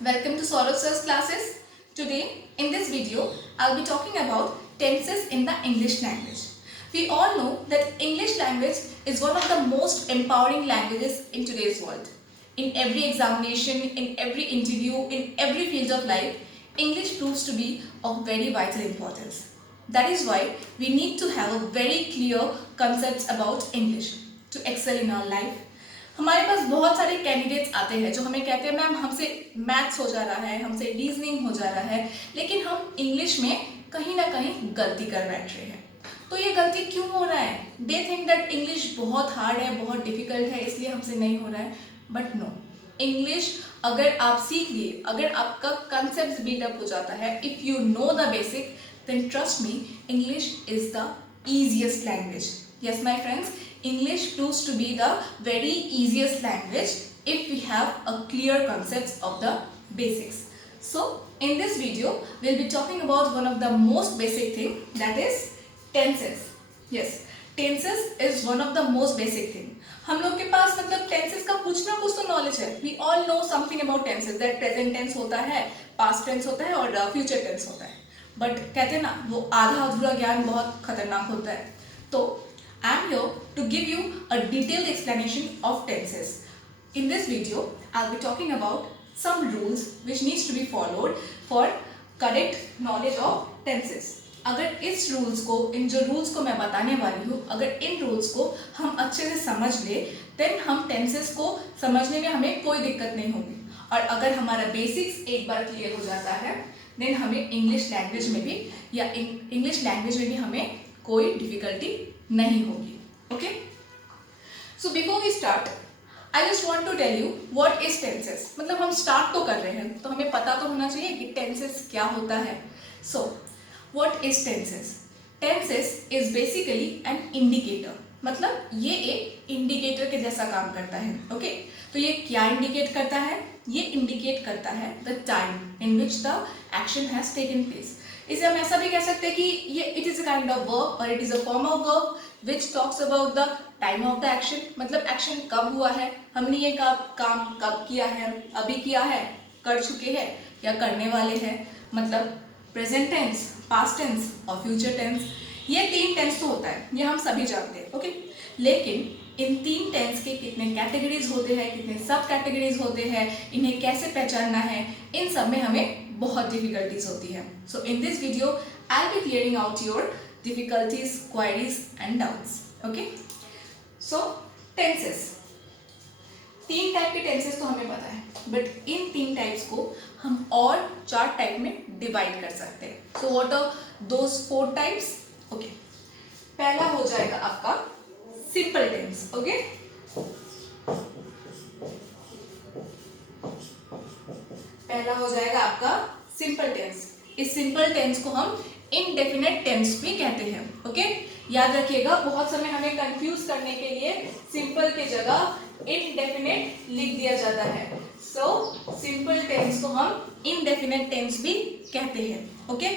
Welcome to Saurav Sir's classes. Today, in this video, I'll be talking about tenses in the English language. We all know that English language is one of the most empowering languages in today's world. In every examination, in every interview, in every field of life, English proves to be of very vital importance. That is why we need to have a very clear concepts about English to excel in our life. हमारे पास बहुत सारे candidates आते हैं जो हमें कहते हैं ma'am हमसे मैथ्स हो जा रहा है, हमसे रीजनिंग हो जा रहा है, लेकिन हम इंग्लिश में कहीं ना कहीं गलती कर बैठ रहे हैं. तो ये गलती क्यों हो रहा है? दे थिंक दैट इंग्लिश बहुत हार्ड है, बहुत डिफिकल्ट है, इसलिए हमसे नहीं हो रहा है. बट नो, इंग्लिश अगर आप सीख लिए, अगर आपका कंसेप्ट बिल्डअप हो जाता है, if you know the basic, then trust me, English is the easiest language. Yes, my friends, English proves to be the very easiest language if we have a clear concepts of the basics. So, in this video, we'll be talking about one of the most basic thing, that is tenses. Yes, tenses is one of the most basic thing. हम लोग के पास मतलब tenses का कुछ ना कुछ तो knowledge है. We all know something about tenses. That present tense होता है, past tense होता है और future tense होता है. बट कहते हैं ना वो आधा अधूरा ज्ञान बहुत खतरनाक होता है. तो I am here to give you a detailed explanation of tenses. In this video I will be talking about some rules which needs to be followed for correct knowledge of tenses. अगर इस rules को, इन जो rules को मैं बताने वाली हूँ, अगर इन रूल्स को हम अच्छे से समझ ले, देन हम टेंसेस को समझने में हमें कोई दिक्कत नहीं होगी. और अगर हमारा बेसिक्स एक बार क्लियर हो जाता है, देन हमें इंग्लिश लैंग्वेज में भी या इंग्लिश लैंग्वेज में भी हमें कोई डिफिकल्टी नहीं होगी. Okay, so before we start I just want to tell you what is tenses. मतलब हम स्टार्ट तो कर रहे हैं तो हमें पता तो होना चाहिए कि टेंसेस क्या होता है. So what is tenses? Tenses is basically an indicator. मतलब ये एक इंडिकेटर के जैसा काम करता है. ओके, तो ये क्या इंडिकेट करता है? ये इंडिकेट करता है the time in which the action has taken place. इसे हम ऐसा भी कह सकते हैं कि ये it is a kind of verb और it is a form of verb which talks about the time of the action. मतलब एक्शन कब हुआ है, हमने ये काम कब किया है, अभी किया है, कर चुके हैं या करने वाले हैं. मतलब प्रेजेंट टेंस, पास्ट टेंस और फ्यूचर टेंस. ये तीन टेंस तो होता है, ये हम सभी जानते हैं. ओके, लेकिन इन तीन टेंस के कितने कैटेगरीज होते हैं, कितने सब कैटेगरीज होते हैं, इन्हें कैसे पहचानना है, इन सब में हमें बहुत डिफिकल्टीज होती है. So in this video I will be clearing out your difficulties, queries and doubts. Okay, so tenses, तीन टाइप के टेंसेस तो हमें पता है, बट इन तीन टाइप्स को हम और चार टाइप में डिवाइड कर सकते हैं. So what are those four types? Okay, पहला हो जाएगा आपका सिंपल टेंस. ओके, पहला हो जाएगा आपका सिंपल टेंस. इस सिंपल टेंस को हम इनडेफिनेट टेंस भी कहते हैं. ओके, याद रखिएगा, बहुत समय हमें कंफ्यूज करने के लिए सिंपल के जगह इनडेफिनेट लिख दिया जाता है. सो सिंपल टेंस को हम इनडेफिनेट टेंस भी कहते हैं. Okay,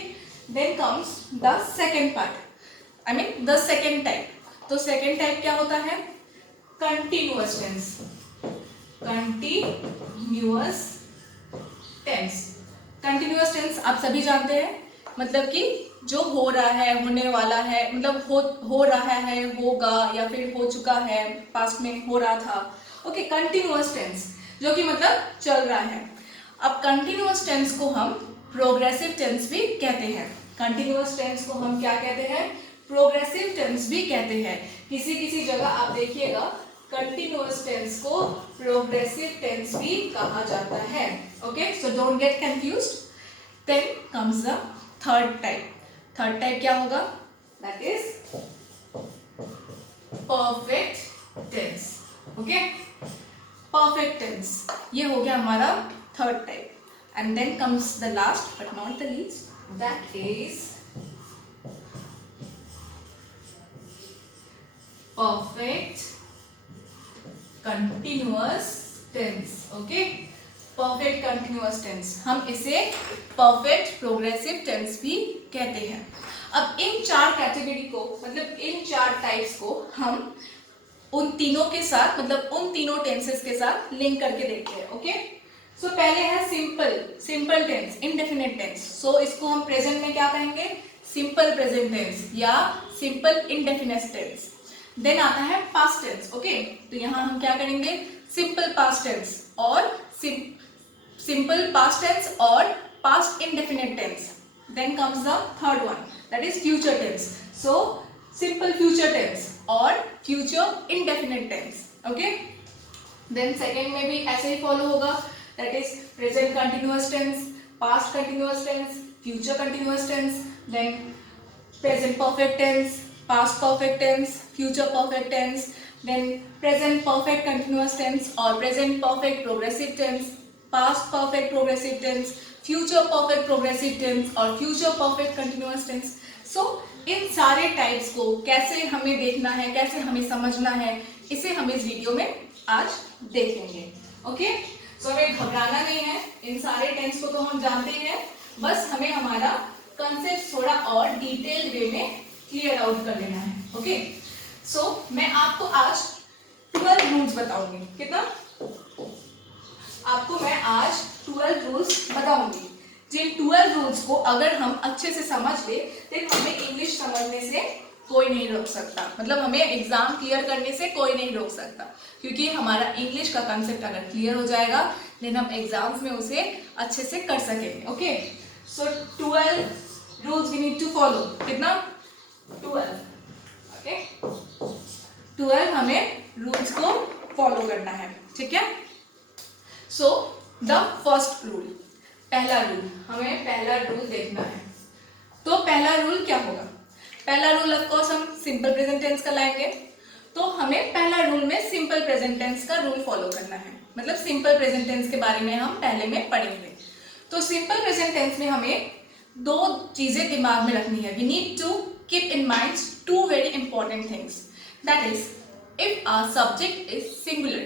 then comes the second part, I mean the second type. तो सेकेंड टाइप क्या होता है? Continuous tense. Continuous tense, continuous tense आप सभी जानते हैं. मतलब कि जो हो रहा है, होने वाला है, मतलब हो रहा है, होगा या फिर हो चुका है, पास्ट में हो रहा था. ओके, कंटिन्यूअस टेंस जो कि मतलब चल रहा है. अब कंटिन्यूअस टेंस को हम प्रोग्रेसिव टेंस भी कहते हैं. कंटिन्यूअस टेंस को हम क्या कहते हैं? प्रोग्रेसिव टेंस भी कहते हैं. किसी किसी जगह आप देखिएगा कंटिन्यूअस टेंस को प्रोग्रेसिव टेंस भी कहा जाता है. Okay, so don't get confused. Then comes the third type. Third type क्या होगा? That is perfect tense. Okay, perfect tense ये हो गया हमारा third type. And then comes the last but not the least, that is perfect continuous tense. Okay, perfect continuous tense, हम इसे perfect progressive tense भी कहते हैं. अब इन चार कैटेगरी को, मतलब इन चार टाइप्स को हम उन तीनों के साथ, मतलब उन तीनों टेंसेस के साथ लिंक करके देखते हैं. ओके, सो पहले है सिंपल टेंस, इंडेफिनिट टेंस। सो इसको हम प्रेजेंट में क्या कहेंगे, सिंपल प्रेजेंट टेंस या सिंपल इंडेफिनिट टेंस। देन आता है पास्ट टेंस। ओके, तो यहाँ हम क्या करेंगे, सिंपल पास्ट टेंस और सिंपल पास्ट टेंस और past indefinite tense. Then comes the third one, that is future tense. So simple future tense और future indefinite tense. Okay, then second में भी ऐसे ही फॉलो होगा, that is present continuous tense, past continuous tense, future continuous tense, then present perfect tense, past perfect tense, future perfect tense, then present perfect continuous tense or present perfect progressive tense, past perfect progressive tense, future perfect progressive tense और future perfect continuous tense। So इन सारे types को कैसे हमें देखना है, कैसे हमें समझना है, इसे हम इस वीडियो में आज देखेंगे। ओके, सो हमें घबराना नहीं है, इन सारे टेंस को तो हम जानते हैं, बस हमें हमारा कंसेप्ट थोड़ा और डिटेल्ड वे में क्लियर आउट कर लेना है। ओके, सो मैं आपको आज 12 रूल्स बताऊंगी। कितना? आपको मैं आज 12 रूल्स बताऊंगी। जिन 12 रूल्स को अगर हम अच्छे से समझ ले तो हमें इंग्लिश समझने से कोई नहीं रोक सकता, मतलब हमें एग्जाम क्लियर करने से कोई नहीं रोक सकता, क्योंकि हमारा इंग्लिश का कंसेप्ट अगर क्लियर हो जाएगा देन हम एग्जाम्स में उसे अच्छे से कर सकेंगे। Okay, so 12 rules we need to follow. कितना? 12। ओके, 12 हमें रूल्स को फॉलो करना है, ठीक है। सो द फर्स्ट रूल, पहला रूल, हमें पहला रूल देखना है। तो पहला रूल क्या होगा? पहला रूल ऑफ कोर्स हम सिंपल प्रेजेंट टेंस का लाएंगे, तो हमें पहला रूल में सिंपल प्रेजेंट टेंस का रूल फॉलो करना है, मतलब सिंपल प्रेजेंट टेंस के बारे में हम पहले में पढ़ेंगे। तो सिंपल प्रेजेंट टेंस में हमें दो चीजें दिमाग में रखनी है। We need to keep in mind two very important things, that is if our subject is singular,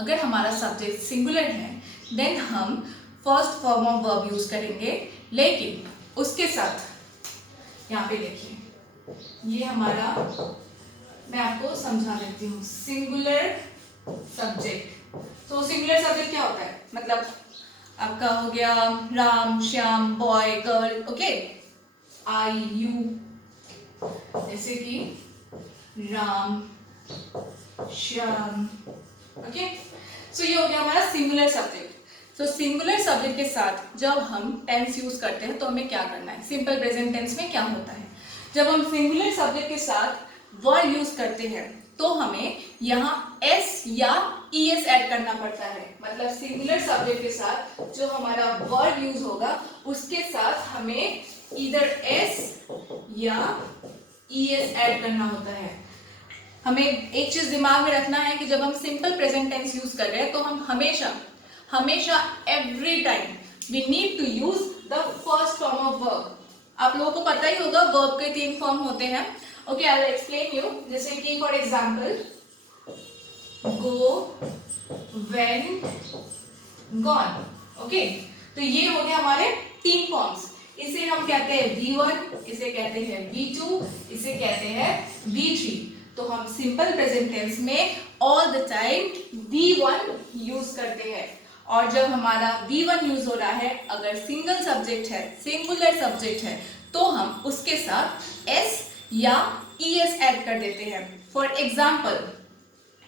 अगर हमारा सब्जेक्ट सिंगुलर है देन हम first form of verb use करेंगे, लेकिन उसके साथ यहाँ पे देखिए, ये हमारा, मैं आपको समझा देती हूँ, सिंगुलर सब्जेक्ट। तो सिंगुलर सब्जेक्ट क्या होता है, मतलब आपका हो गया Ram, Shyam, boy, girl. Okay, I, you, जैसे कि राम, श्याम। ओके, सो ये हो गया हमारा सिंगुलर सब्जेक्ट। सो सिंगुलर सब्जेक्ट के साथ जब हम टेंस यूज करते हैं तो हमें क्या करना है, सिंपल प्रेजेंट टेंस में क्या होता है, जब हम सिंगुलर सब्जेक्ट के साथ वर्ड यूज करते हैं तो हमें यहाँ एस या ईएस ऐड करना पड़ता है। मतलब सिंगुलर सब्जेक्ट के साथ जो हमारा वर्ड यूज होगा उसके साथ हमें इधर एस या ईएस ऐड करना होता है। हमें एक चीज दिमाग में रखना है कि जब हम सिंपल प्रेजेंट टेंस यूज कर रहे हैं तो हम हमेशा every time we need to use the first form of verb. आप लोगों को पता ही होगा वर्ब के 3 फॉर्म होते हैं। Okay, I will explain you. जैसे कि for example go, went, gone. Okay, तो ये हो गया हमारे 3 फॉर्म्स। इसे हम कहते हैं V1, इसे कहते हैं V2, इसे कहते हैं V3। तो हम सिंपल प्रेजेंट टेंस में all the time V1 use करते हैं, और जब हमारा V1 यूज हो रहा है, अगर सिंगल सब्जेक्ट है, सिंगुलर सब्जेक्ट है, तो हम उसके साथ S या ES ऐड कर देते हैं। फॉर एग्जाम्पल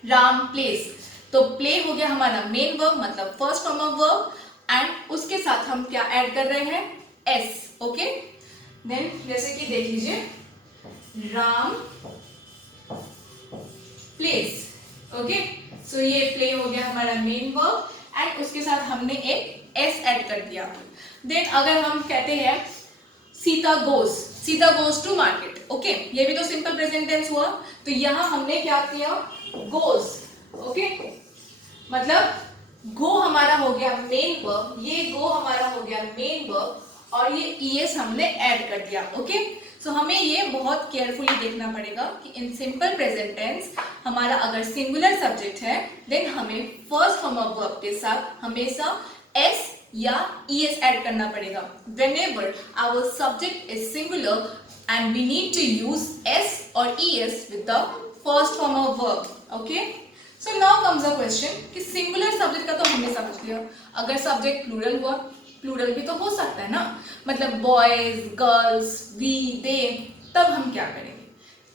राम प्लेस, तो प्ले हो गया हमारा मेन वर्ब, मतलब first form of verb, and उसके साथ हम क्या ऐड कर रहे हैं, S। ओके, देन जैसे कि देख लीजिए राम प्लेस। ओके, सो ये प्ले हो गया हमारा मेन वर्ब एंड उसके साथ हमने एक S ऐड कर दिया। देन अगर हम कहते हैं Sita goes to market. Okay, ये भी तो सिंपल प्रेजेंट टेंस हुआ, तो यहाँ हमने क्या किया, गोज। ओके, मतलब गो हमारा हो गया मेन वर्ब, ये गो हमारा हो गया मेन वर्ब, और ये ईएस हमने ऐड कर दिया। ओके, सो हमें ये बहुत केयरफुली देखना पड़ेगा कि इन सिंपल प्रेजेंट टेंस हमारा अगर सिंगुलर सब्जेक्ट है देन हमें फर्स्ट फॉर्म ऑफ वर्ब के साथ हमेशा एस या ईएस ऐड करना पड़ेगा। Whenever our subject is singular and we need to use S और ES with the first form of verb. Okay, so now comes a question कि singular subject का तो हमने समझ लिया, अगर सब्जेक्ट प्लूरल हुआ, प्लूरल भी तो हो सकता है ना, मतलब बॉयज, गर्ल्स, वी, दे, तब हम क्या करेंगे?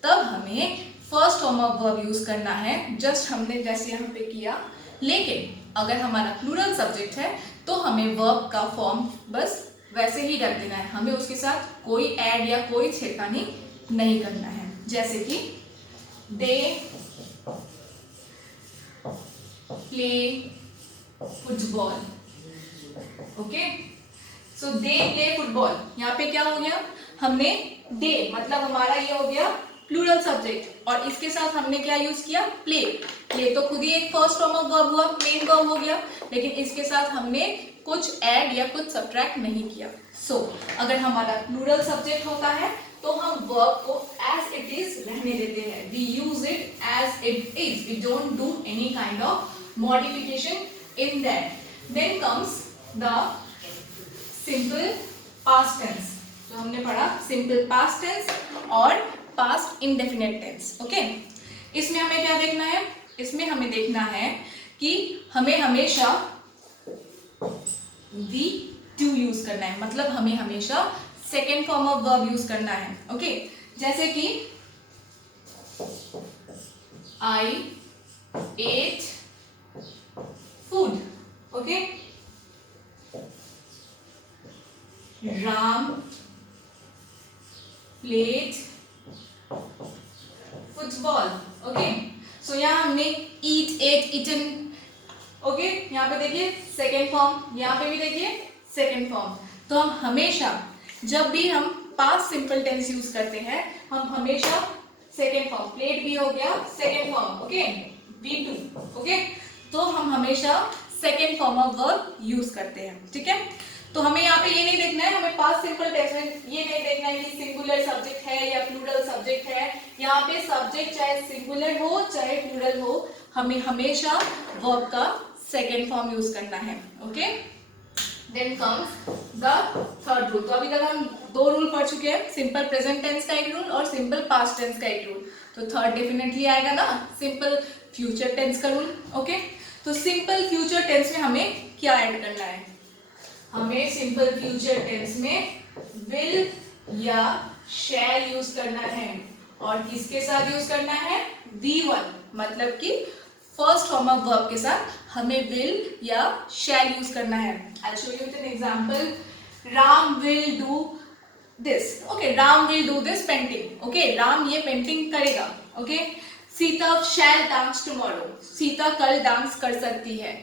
तब हमें first form of verb use करना है, जस्ट हमने जैसे यहाँ पे किया। लेकिन अगर हमारा प्लूरल सब्जेक्ट है तो हमें वर्ब का फॉर्म बस वैसे ही रख देना है, हमें उसके साथ कोई ऐड या कोई छेड़खानी नहीं करना है। जैसे कि they play football, okay, so they play football, यहाँ पे क्या हो गया, हमने दे मतलब हमारा ये हो गया प्लूरल सब्जेक्ट, और इसके साथ हमने क्या यूज किया, प्ले। प्ले तो खुद ही एक फर्स्ट फॉर्म ऑफ वर्ब हुआ, मेन वर्ब हो गया, लेकिन इसके साथ हमने कुछ ऐड या कुछ सब्ट्रैक्ट नहीं किया। सो अगर हमारा प्लूरल सब्जेक्ट होता है तो हम वर्ब को एज इट इज रहने देते हैं, we use it as it is, we don't do any kind of modification in that. Then comes the simple past tense, तो हमने पढ़ा सिंपल पास्ट टेंस और पास्ट इंडेफिनिट टेंस, ओके। इसमें हमें क्या देखना है, इसमें हमें देखना है कि हमें हमेशा वी टू यूज करना है, मतलब हमें हमेशा second form of verb use करना है, ओके। जैसे कि I ate food, okay, Ram played football, okay. So यहाँ हमने ईट, एट, ईटन, ओके, यहाँ पे देखिए सेकेंड फॉर्म, यहाँ पे भी देखिए सेकेंड फॉर्म। तो हम हमेशा जब भी हम पास्ट सिंपल टेंस यूज करते हैं, हम हमेशा सेकेंड फॉर्म, प्लेड भी हो गया second form, okay, V two, okay, तो हम हमेशा second form of verb use करते हैं, ठीक है। तो हमें यहाँ पे ये नहीं देखना है, हमें पास्ट सिंपल टेंस में ये नहीं देखना है कि सिंगुलर सब्जेक्ट है या प्लूरल सब्जेक्ट है। यहाँ पे सब्जेक्ट चाहे सिंगुलर हो चाहे प्लूरल हो, हमें हमेशा वर्ब का सेकेंड फॉर्म यूज करना है, okay. Then comes the third rule. तो अभी तक हम दो रूल पढ़ चुके हैं, सिंपल प्रेजेंट टेंस का एक रूल और सिंपल पास्ट टेंस का एक रूल। तो थर्ड डेफिनेटली आएगा ना, सिंपल फ्यूचर टेंस का रूल, ओके। तो सिंपल फ्यूचर टेंस में हमें क्या ऐड करना है, हमें सिंपल फ्यूचर टेंस में विल या शैल यूज करना है, और किसके साथ यूज करना है, V1, मतलब कि फर्स्ट फॉर्म ऑफ वर्ब के साथ हमें विल या शैल यूज करना है। I show you an example, Ram will do this, okay, Ram will do this painting, okay, Ram ये पेंटिंग करेगा, ओके। सीता शैल डांस टुमारो, सीता कल डांस कर सकती है।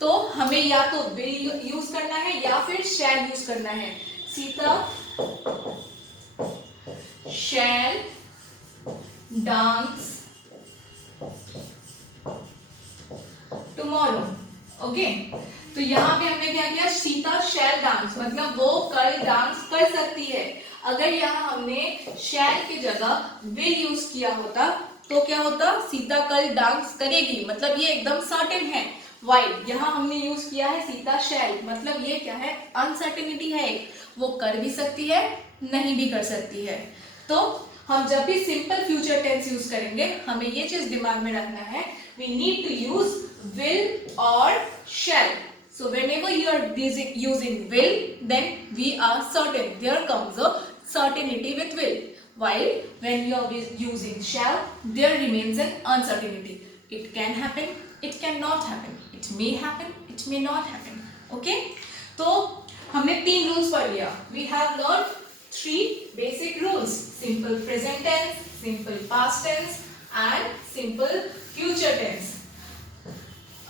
तो हमें या तो विल यूज करना है या फिर शैल यूज करना है। सीता शैल डांस टुमारो, ओके। तो यहाँ पे हमने क्या किया, सीता शैल डांस, मतलब वो कल डांस कर सकती है। अगर यहाँ हमने शैल की जगह विल यूज किया होता तो क्या होता, सीता कल डांस करेगी, मतलब ये एकदम सर्टेन है। वाइल यहाँ हमने यूज किया है सीता शैल, मतलब ये क्या है, अनसर्टेनिटी है, वो कर भी सकती है नहीं भी कर सकती है। तो हम जब भी सिंपल फ्यूचर टेंस यूज करेंगे, हमें ये चीज दिमाग में रखना है, we need to use will और shall. So whenever you are using will, then we are certain. There comes a certainty with will. While when you are using shall, there remains an uncertainty. It can happen, it cannot happen. It may happen, it may not happen. Okay? तो हमने तीन rules पढ़ लिया. We have learned three basic rules: simple present tense, simple past tense, and simple future tense.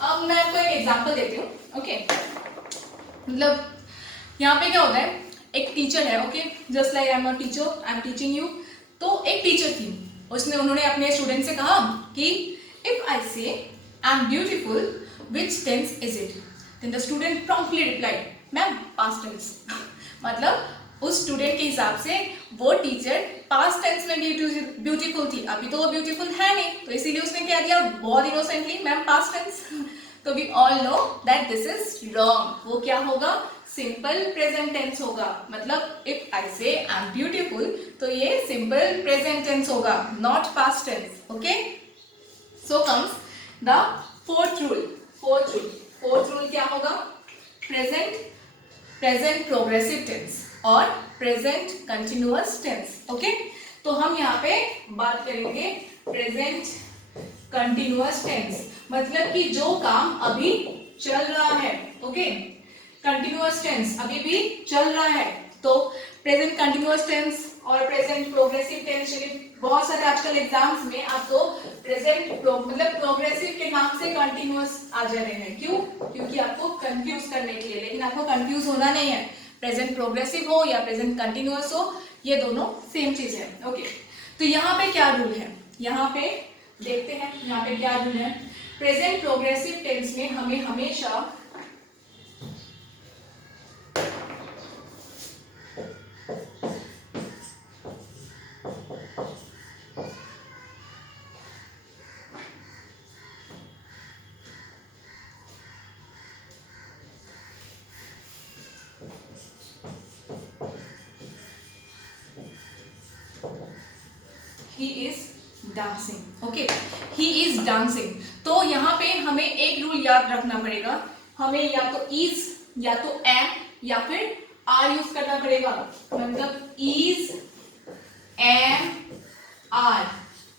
अब मैं आपको एक example देती हूँ, ओके। मतलब यहाँ पे क्या होता है, एक टीचर है, okay, just like I am a teacher, I am teaching you. तो एक टीचर थी, उन्होंने अपने स्टूडेंट से कहा कि if I say I am beautiful, which tense is it? Then the student promptly replied, ma'am past tense. मतलब उस स्टूडेंट के हिसाब से वो टीचर पास्ट टेंस में ब्यूटीफुल थी, अभी तो वो ब्यूटीफुल है नहीं, तो इसीलिए उसने क्या दिया, बहुत इनोसेंटली, मैम पास्ट टेंस। तो we all know that this is wrong. वो क्या होगा, सिंपल प्रेजेंट टेंस होगा। मतलब if I say I am beautiful, तो ये सिंपल प्रेजेंट टेंस होगा, not past tense, okay. So comes the fourth rule क्या होगा? प्रेजेंट प्रोग्रेसिव टेंस और प्रेजेंट कंटिन्यूअस टेंस। ओके, तो हम यहाँ पे बात करेंगे प्रेजेंट कंटिन्यूअस टेंस, मतलब कि जो काम अभी चल रहा है। ओके, कंटिन्यूअस टेंस अभी भी चल रहा है, तो प्रेजेंट कंटिन्यूअस टेंस और प्रेजेंट प्रोग्रेसिव टेंस। बहुत सारे आजकल एग्जाम्स में आपको प्रेजेंट मतलब प्रोग्रेसिव के नाम से कंटिन्यूअस आ जा रहे हैं। क्यों? क्योंकि आपको कंफ्यूज करने के लिए, लेकिन आपको कंफ्यूज होना नहीं है। प्रेजेंट प्रोग्रेसिव हो या प्रेजेंट कंटिन्यूअस हो, ये दोनों सेम चीज है। ओके, तो यहाँ पे क्या रूल है? यहाँ पे देखते हैं, यहाँ पे क्या रूल है। प्रेजेंट प्रोग्रेसिव टेंस में हमें हमेशा he is dancing। Okay, he is dancing। तो यहाँ पे हमें एक रूल याद रखना पड़ेगा, हमें या तो is या तो am या फिर are यूज करना पड़ेगा। मतलब is, am, are,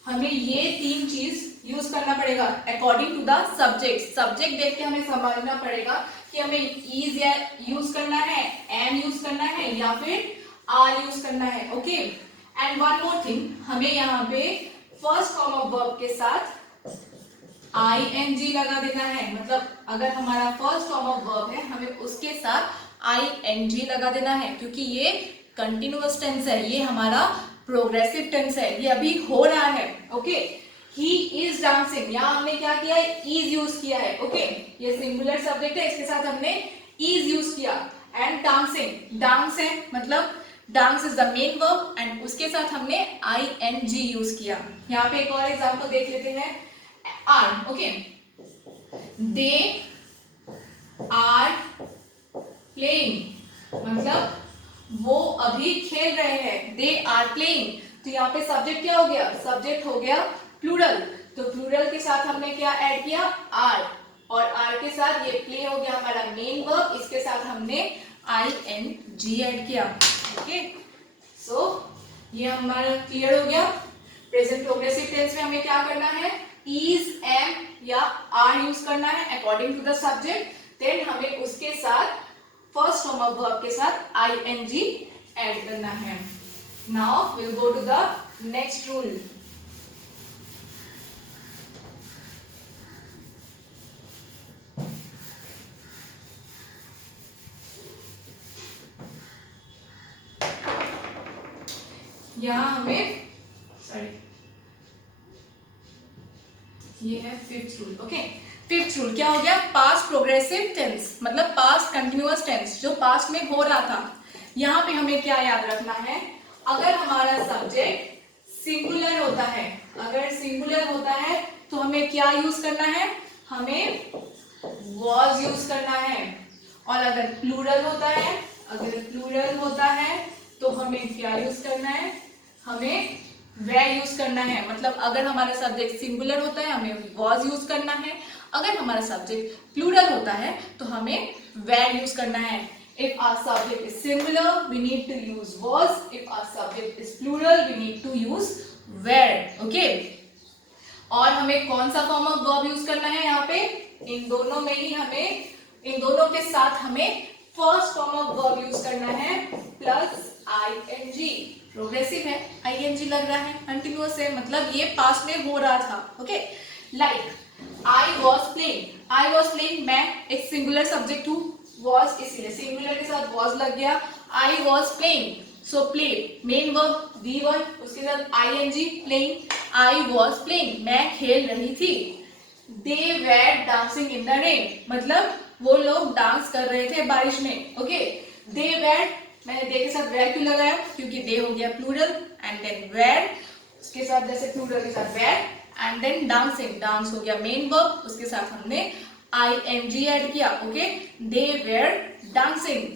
हमें ये तीन चीज यूज करना पड़ेगा according to the subject. Subject देख के हमें समझना पड़ेगा कि हमें is या यूज करना है, am यूज करना है या फिर are यूज करना है। Okay, and one more thing, हमें यहाँ पे फर्स्ट फॉर्म ऑफ वर्ब के साथ ing लगा देना है। मतलब अगर हमारा फर्स्ट फॉर्म ऑफ वर्ब है, हमें उसके साथ ing लगा देना है, क्योंकि ये कंटिन्यूअस टेंस है, ये हमारा प्रोग्रेसिव टेंस है, ये अभी हो रहा है। ओके, ही इज डांसिंग, यहाँ हमने क्या किया है? इज यूज किया है। ओके, ये सिंगुलर सब्जेक्ट है, इसके साथ हमने इज यूज किया। एंड डांसिंग, डांस है मतलब dance is the main verb and उसके साथ हमने ing यूज किया। यहाँ पे एक और एग्जांपल देख लेते हैं। Are, okay, they are playing, मतलब वो अभी खेल रहे हैं। दे आर प्लेइंग, तो यहाँ पे सब्जेक्ट क्या हो गया? सब्जेक्ट हो गया प्लूरल, तो प्लूरल के साथ हमने क्या ऐड किया? आर, और आर के साथ ये प्ले हो गया हमारा मेन वर्ब, इसके साथ हमने ing ऐड किया। ओके, सो ये हमारा क्लियर हो गया। प्रेजेंट प्रोग्रेसिव टेंस में हमें क्या करना है? is, am या are यूज करना है according to the subject. Then हमें उसके साथ फर्स्ट फॉर्म ऑफ वर्ब के साथ ing ऐड करना है। Now will go to the next rule. यहाँ हमें ये है fifth rule. Okay, fifth rule क्या हो गया? पास्ट प्रोग्रेसिव टेंस, मतलब पास्ट कंटिन्यूअस टेंस, जो पास्ट में हो रहा था। यहाँ पे हमें क्या याद रखना है? अगर हमारा सब्जेक्ट सिंगुलर होता है, अगर सिंगुलर होता है तो हमें क्या यूज करना है? हमें was यूज करना है। और अगर प्लूरल होता है तो हमें क्या यूज करना है? हमें were यूज करना है। मतलब अगर हमारा सब्जेक्ट सिंगुलर होता है हमें was यूज करना है, अगर हमारा सब्जेक्ट प्लूरल होता है तो हमें were यूज करना है। If our subject is singular, we need to use was. If our subject is plural, we need to use were. Okay? और हमें कौन सा फॉर्म ऑफ वर्ब यूज करना है यहाँ पे? इन दोनों में ही हमें, इन दोनों के साथ हमें first form of verb use करना है प्लस ing। प्रोग्रेसिव है, ing लग रहा है, कंटिन्यूअस है, मतलब ये पास्ट में हो रहा था। Okay, like I was playing, मैं एक सिंगुलर सब्जेक्ट हूँ, was इसीलिए सिंगुलर के साथ was लग गया। I was playing, so play main verb V1, उसके साथ ing playing, I was playing, मैं खेल रही थी। They were dancing in the rain, मतलब वो लोग डांस कर रहे थे बारिश में। ओके, they were, मैंने they के साथ were क्यों लगाया? क्योंकि they हो गया प्लूरल एंड देन were, उसके साथ जैसे प्लूरल के साथ were and then dancing, dance हो गया मेन वर्ब, उसके साथ हमने ing ऐड किया। Okay, they were dancing।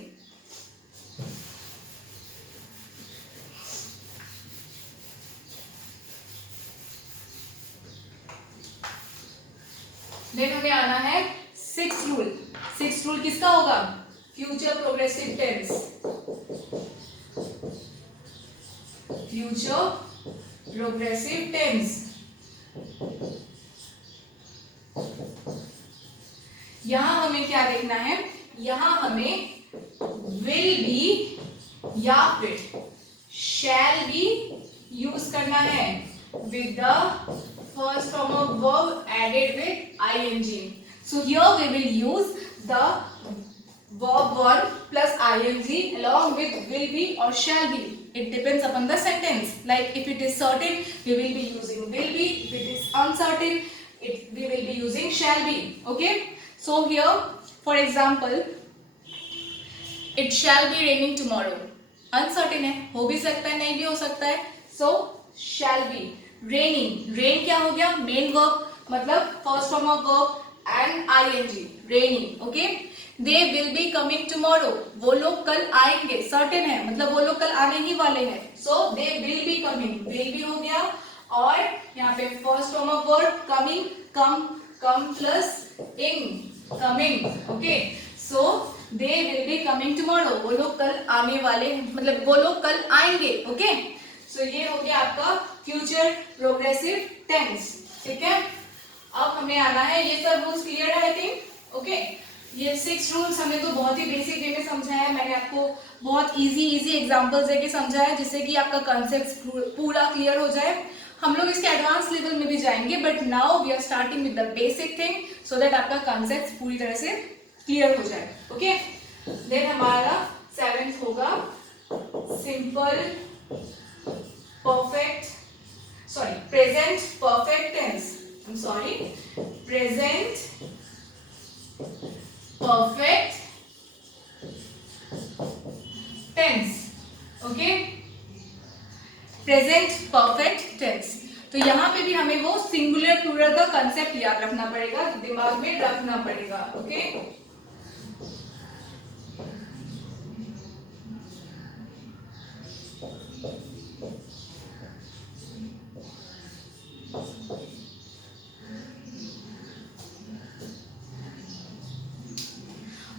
Then हमें आना है सिक्स्थ रूल। सिक्स्थ रूल किसका होगा? Future progressive tense. Future progressive tense. यहां हमें क्या देखना है? यहां हमें विल बी या फिर शैल बी यूज करना है with the first form of verb added with ing. So here we will use the verb one plus ing along with will be or shall be. It depends upon the sentence. Like if it is certain, we will be using will be. If it is uncertain, we will be using shall be. Okay. So here, for example, it shall be raining tomorrow. Uncertain है, हो भी सकता है, नहीं भी हो सकता है. So shall be. Raining. Rain क्या हो गया? Main verb, मतलब first form of verb and ing. Raining. Okay. They will be coming tomorrow. वो लोग कल आएंगे. Certain है, मतलब वो लोग कल आने ही वाले हैं. So they will be coming. Will be हो गया. और यहाँ पे first form of verb coming, come plus ing. Coming. Okay. So they will be coming tomorrow. वो लोग कल आने वाले हैं, मतलब वो लोग कल आएंगे. Okay. So ये हो गया आपका फ्यूचर प्रोग्रेसिव टेंस. ठीक है. अब हमें आना है, ये सब रूल्स क्लियर है आई थिंक. ओके. ये 6 रूल्स हमें तो बहुत ही बेसिक वे में समझाया है. मैंने आपको बहुत इजी एग्जांपल्स देके समझाया जिससे कि आपका कॉन्सेप्ट पूरा क्लियर हो जाए. हम लोग इसके एडवांस लेवल में भी जाएंगे, but now we are starting with the basic thing so that आपका कॉन्सेप्ट पूरी तरह से क्लियर हो जाए. ओके. देन हमारा 7th होगा simple perfect, sorry, present perfect tense. I'm sorry, present perfect tense. Okay, present perfect tense. तो यहाँ पे भी हमें वो सिंगुलर प्लूरल का कंसेप्ट याद रखना पड़ेगा, दिमाग में रखना पड़ेगा. ओके.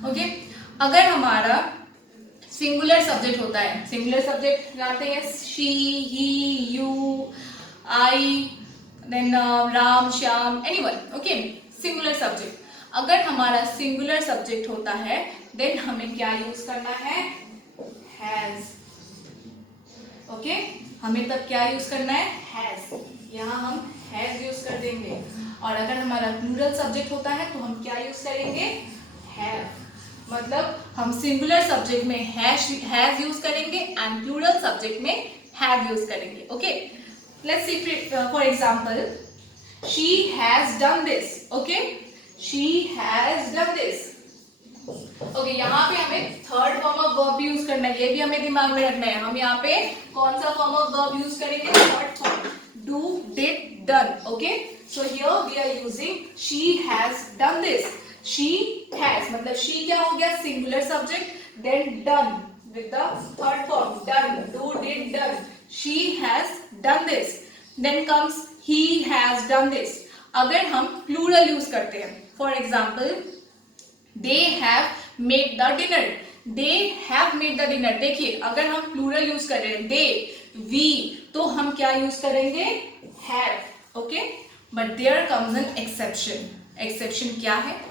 ओके. अगर हमारा सिंगुलर सब्जेक्ट होता है, सिंगुलर सब्जेक्ट जानते हैं, she, he, you, I, then Ram, Shyam, anyone. Okay. Singular subject. अगर हमारा सिंगुलर सब्जेक्ट होता है देन हमें क्या यूज करना है? हैज. ओके. हमें तब क्या यूज करना है? हैज. यहाँ हम हैज यूज कर देंगे. और अगर हमारा प्लूरल सब्जेक्ट होता है तो हम क्या यूज करेंगे? हैव. मतलब हम सिंगुलर सब्जेक्ट में हैज यूज करेंगे एंड प्लूरल सब्जेक्ट में हैव यूज करेंगे. Okay. Let's see for example, she has done this. Okay. She has done this. Okay. यहाँ पे हमें थर्ड फॉर्म ऑफ वर्ब भी यूज करना है, ये भी हमें दिमाग में रखना है. हम यहाँ पे कौन सा फॉर्म ऑफ वर्ब यूज करेंगे? Third form. Do, did, done. Okay. So here we are using she has done this. She has, मतलब she क्या हो गया? Singular subject. Then done with the third form. Done. Do, did, done. She has done this. Then comes he has done this. अगर हम plural use करते हैं, for example, they have made the dinner. They have made the dinner. देखिए, अगर हम plural use कर रहे हैं, they, we, तो हम क्या यूज करेंगे? have. Okay? But there comes an exception. Exception क्या है?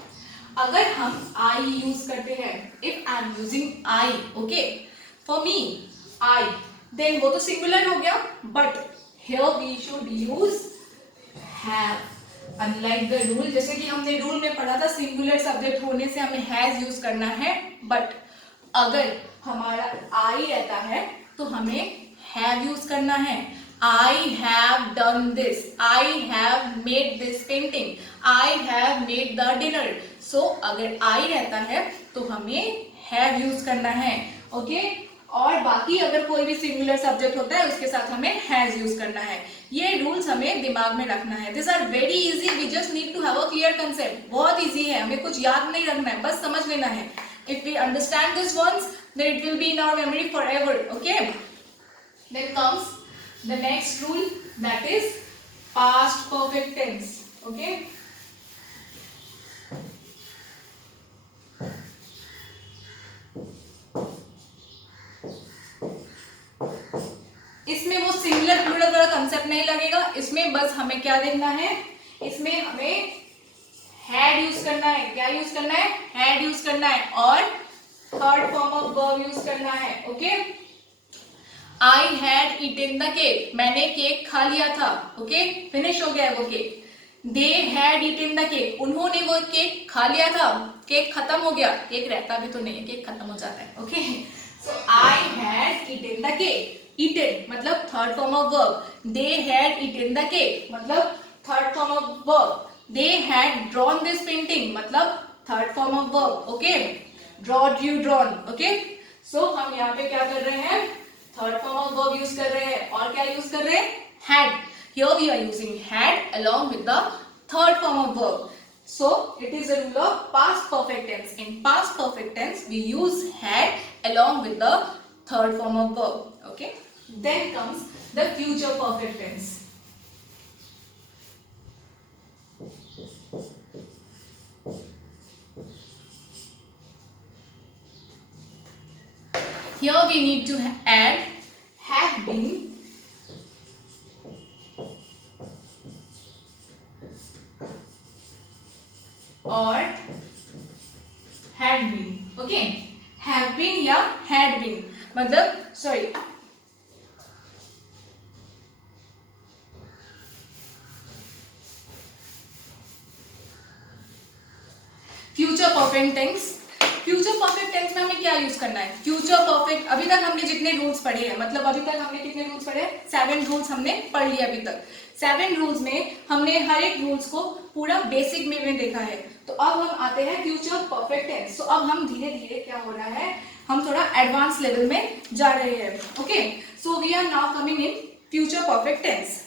अगर हम I यूज करते हैं, if I am using I, okay, for me, I, then वो तो सिंगुलर हो गया, but here we should use have. Unlike the rule, जैसे कि हमने रूल में पढ़ा था, सिंगुलर सब्जेक्ट होने से हमें हैज यूज करना है, बट अगर हमारा I रहता है तो हमें हैव यूज करना है. I have done this. I have made this painting. I have made the dinner. So अगर I रहता है तो हमें have यूज करना है. ओके. और बाकी अगर कोई भी सिंगुलर सब्जेक्ट होता है उसके साथ हमें has यूज करना है. ये रूल्स हमें दिमाग में रखना है. These are very easy. We just need to have a clear concept. बहुत इजी है, हमें कुछ याद नहीं रखना है, बस समझ लेना है. If we understand this once, then it will be in our memory forever. Okay. Then comes the next rule, that is past perfect tense. Okay. Concept नहीं लगेगा, इसमें बस हमें क्या देखना है, इसमें हमें हैड यूज करना है। क्या यूज करना है? हैड यूज करना है और third form of verb use करना है। Okay, I had eaten the cake, मैंने केक खा लिया था। ओके, फिनिश हो गया है वो cake. They had eaten the cake, उन्होंने वो केक खा लिया था, केक खत्म हो गया। केक रहता भी तो नहीं है, केक खत्म हो जाता है। Okay, so I had eaten the cake, eaten मतलब third form of verb, they had eaten the cake मतलब third form of verb, they had drawn this painting मतलब third form of verb. Okay, draw यू drawn. Okay, so हम यहाँ पे क्या कर रहे हैं, third form of verb use कर रहे हैं और क्या यूज कर रहे हैं, had. Here we are using had along with the third form of verb. So it is a rule of past perfect tense. In past perfect tense, we use had along with the third form of verb. Okay. Then comes the future perfect tense. Here we need to add have been और had been. Okay, have been या had been मतलब sorry, future perfect tense. Future perfect tense में हमें क्या use करना है, future perfect. अभी तक हमने जितने रूल्स पढ़े हैं, मतलब अभी तक हमने कितने रूल्स पढ़े हैं, 7 रूल्स हमने पढ़ लिए अभी तक। 7 रूल्स में हमने हर एक रूल्स को पूरा बेसिक में देखा है। तो अब हम आते हैं फ्यूचर परफेक्ट टेंस। तो अब हम धीरे धीरे क्या हो रहा है, हम थोड़ा एडवांस लेवल में जा रहे हैं। Okay, so we are now coming in future perfect tense.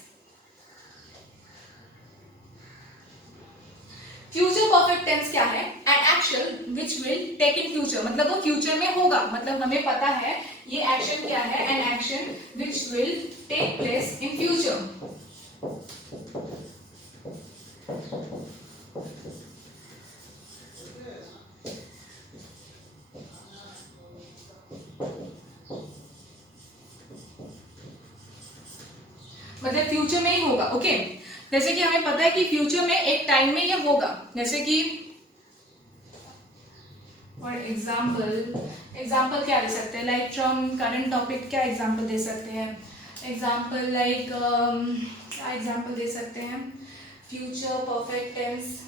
Future perfect tense क्या है, an action which will take in future, मतलब वो फ्यूचर में होगा, मतलब हमें पता है ये एक्शन क्या है, an action which will take place in future. मतलब फ्यूचर में ही होगा। ओके, जैसे कि हमें पता है कि फ्यूचर में एक टाइम में ये होगा, जैसे कि फॉर एग्जाम्पल क्या दे सकते हैं, लाइक फ्रॉम करंट टॉपिक क्या एग्जाम्पल दे सकते हैं, एग्जाम्पल लाइक क्या एग्जाम्पल दे सकते हैं, future perfect tense.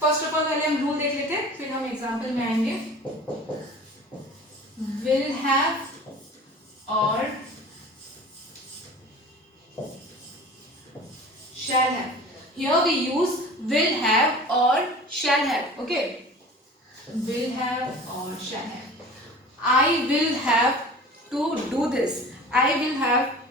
First of all पहले हम रूल देख लेते हैं, फिर हम एग्जाम्पल में आएंगे। will have और shall have. Here we use will have or shall have. Okay, will have or shall have. I will have to do this. I will have